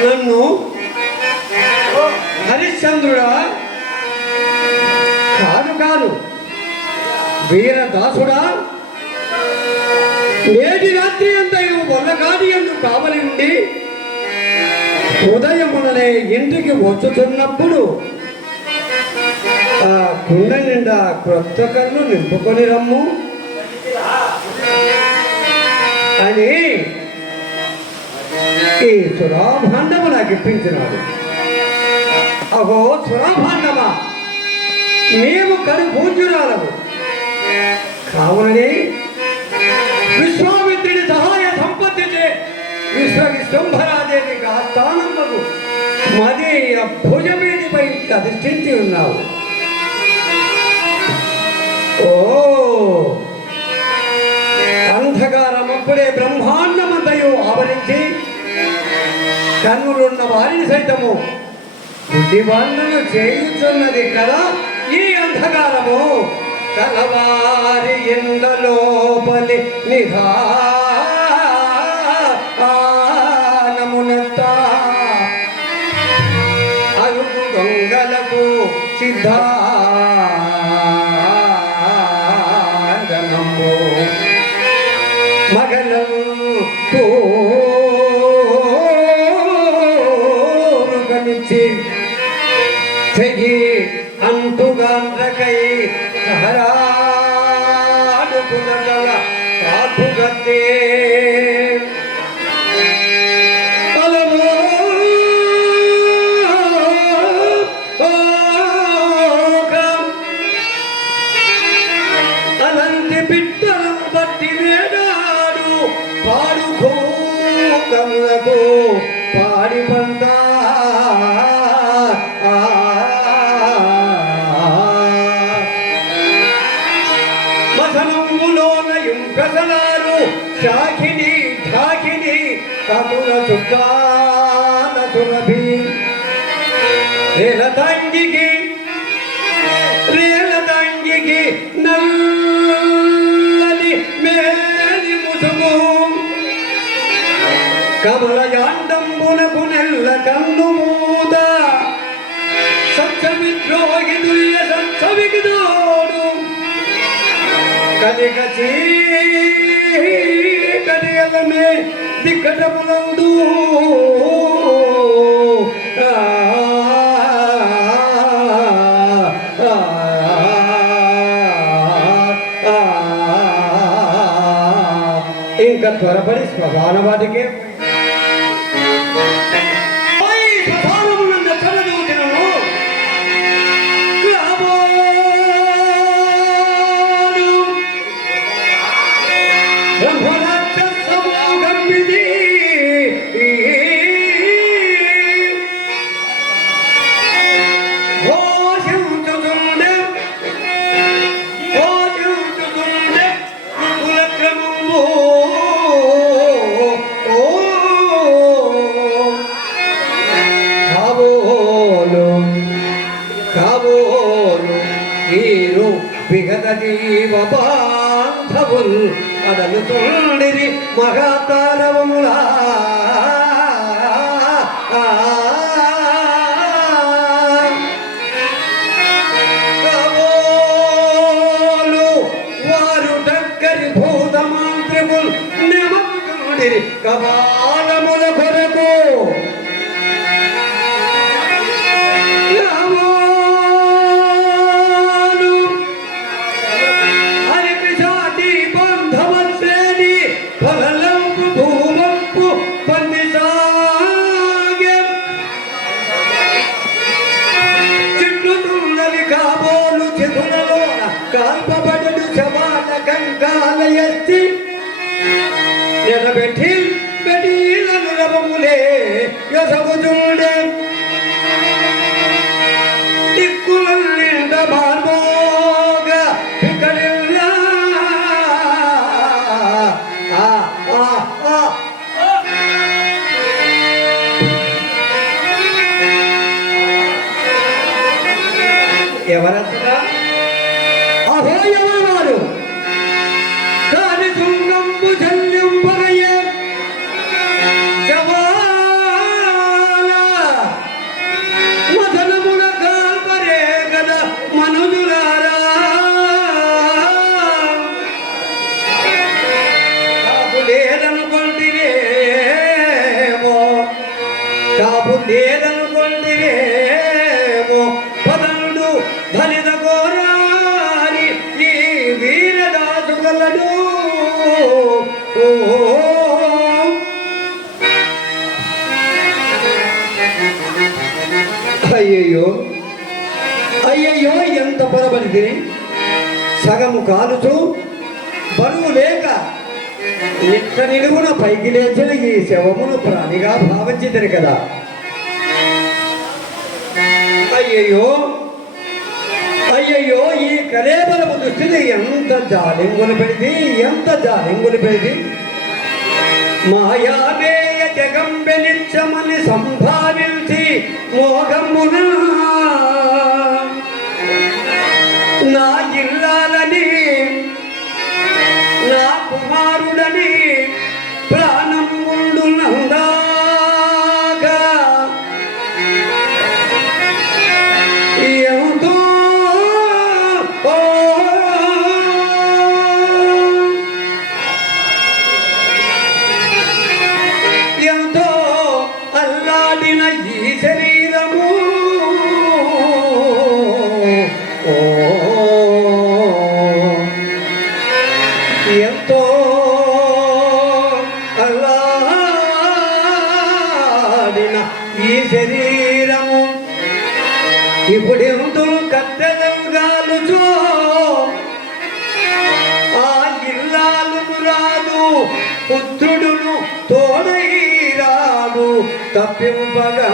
నన్ను హరిశ్చంద్రుడా? కాదు కాదు. వీరదాసుడా? నేటి రాత్రి అంతయు వల్లగాడి ఎందు కావలి ఉండి ఉదయముననే ఇంటికి వచ్చుతున్నప్పుడు ఆ కుండ నిండా క్రొత్త కళ్ళు నింపుకొని రమ్ము. అని ఈ సురాభాండము నాకు ఇప్పించినాడు. అహో సురాభాండమా? మేము కడు పూజ్యురాలము కావునని విశ్వామిత్రుడి సహాయ సంపత్తిచే విశ్వ విశ్వంభరాదేవి స్థానములకు మది భుజమీదిపై అధిష్ఠించి ఉన్నావు. ఓ. అంధకారం అప్పుడే బ్రహ్మాండమంతయు ఆవరించి కన్నులున్న వారిని సైతము బుద్ధివాన్లను చేయుచున్నది కదా ఈ అంధకారము. కలవారి ఎండ లోపలి సిద్ధా తెగి అంటుగాండ్రకై హరాడుకునగల కాపుగతే అలమో ఓకం బట్టి వేడాడు పాడుకోకములకు పాడి పంట కమలయాండంబునకు నెల్ల కన్ను మూత సత్యమిద్రోహి దుల్య సత్సవికి దోడు కలిగ చీకటియలమే దిక్కటములందు ఇంకా త్వరపడి శ్మశాన వాటికే కాబోలు మీరు విగత జీవ బాంధవులు అదను తొండిరి మహాతారవములా. కాబోలు వారు దగ్గరి భూత మంత్రముల్ నెమకుడిరి పెట్టి బెడీలను రవములే యసగుచుండే దిక్కులన్నింట మార్మోగ ఇక్కడిల్ల. ఆ, ఎవరంతగా అహో దాని వారు కాని ధనిద అయ్యయ్యో అయ్యయ్యో ఎంత పొరబడితే సగము కాలుతూ బరువు లేక ఇంత నిలువున పైకి లేచిన ఈ శవమును ప్రాణిగా భావించింది కదా. అయ్యయ్యో అయ్యయ్యో ఈ కలేబలము దృష్టిని ఎంత జాలింగులు పెడిది ఎంత జాలింగులు పెడిది మాయామేయ జగంబెలించమని సంభావించి మోగమున. నా తోడై రాదు తప్పింపగా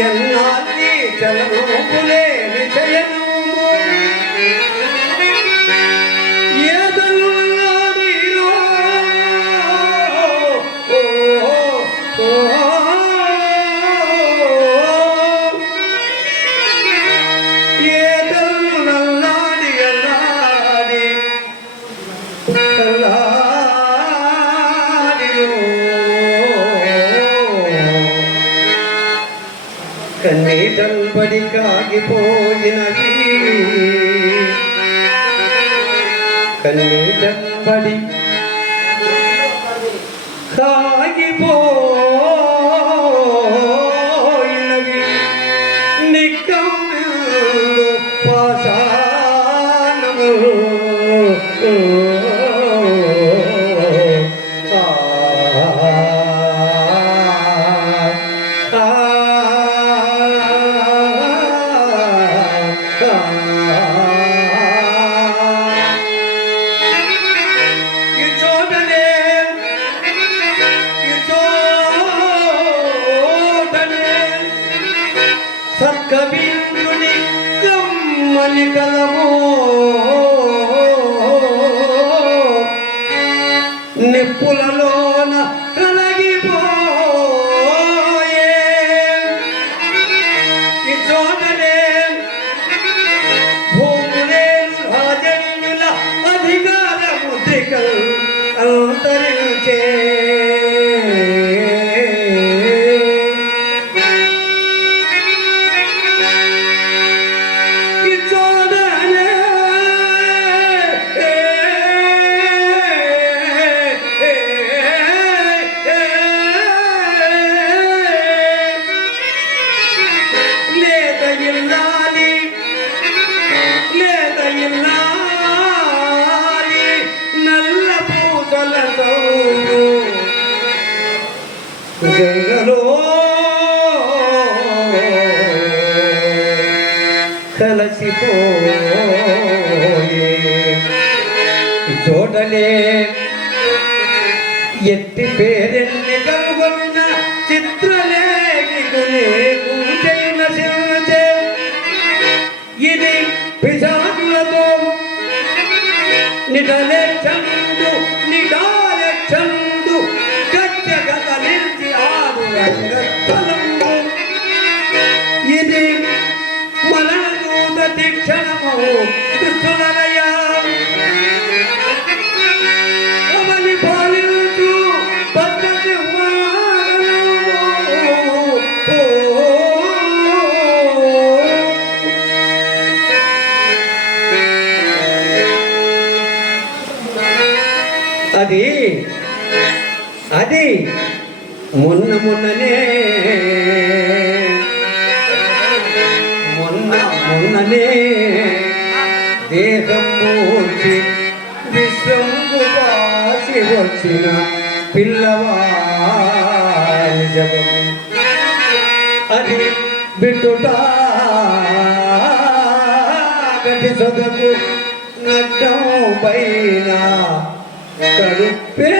ఎన్నాళ్ళి చలనోపులే నిచయను ఏదల్లాడిరో കണ്ണീടൻപടിക്കാകി പോയിനവി കണ്ണീടൻപടി കാകി പോയിനവി നിക്കം പാസാനങ്ങൾ సత్కవీంద్రుని కమ్మని కలము எட்டு பேர் అది మొన్న మొన్ననే. మొన్న మొన్ననే దేహం పోల్చి విశ్వంబు వాసి వచ్చిన పిల్లవారి జపం. అది బిడ్డుట గటి సొదకు నడ్డం పైన కడుపే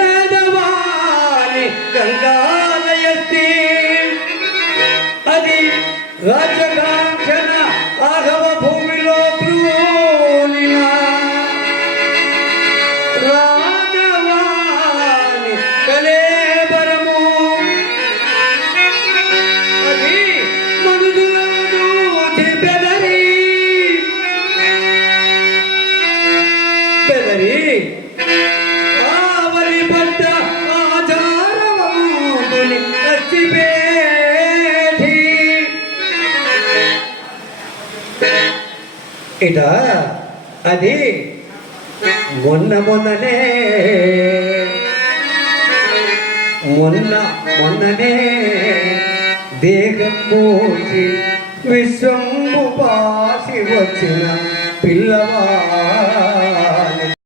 ఆచారవంతుని అది మొన్న మొన్ననే. మొన్న మొన్ననే దేహం పోచి విశ్వము పాసి వచ్చిన పిల్లవా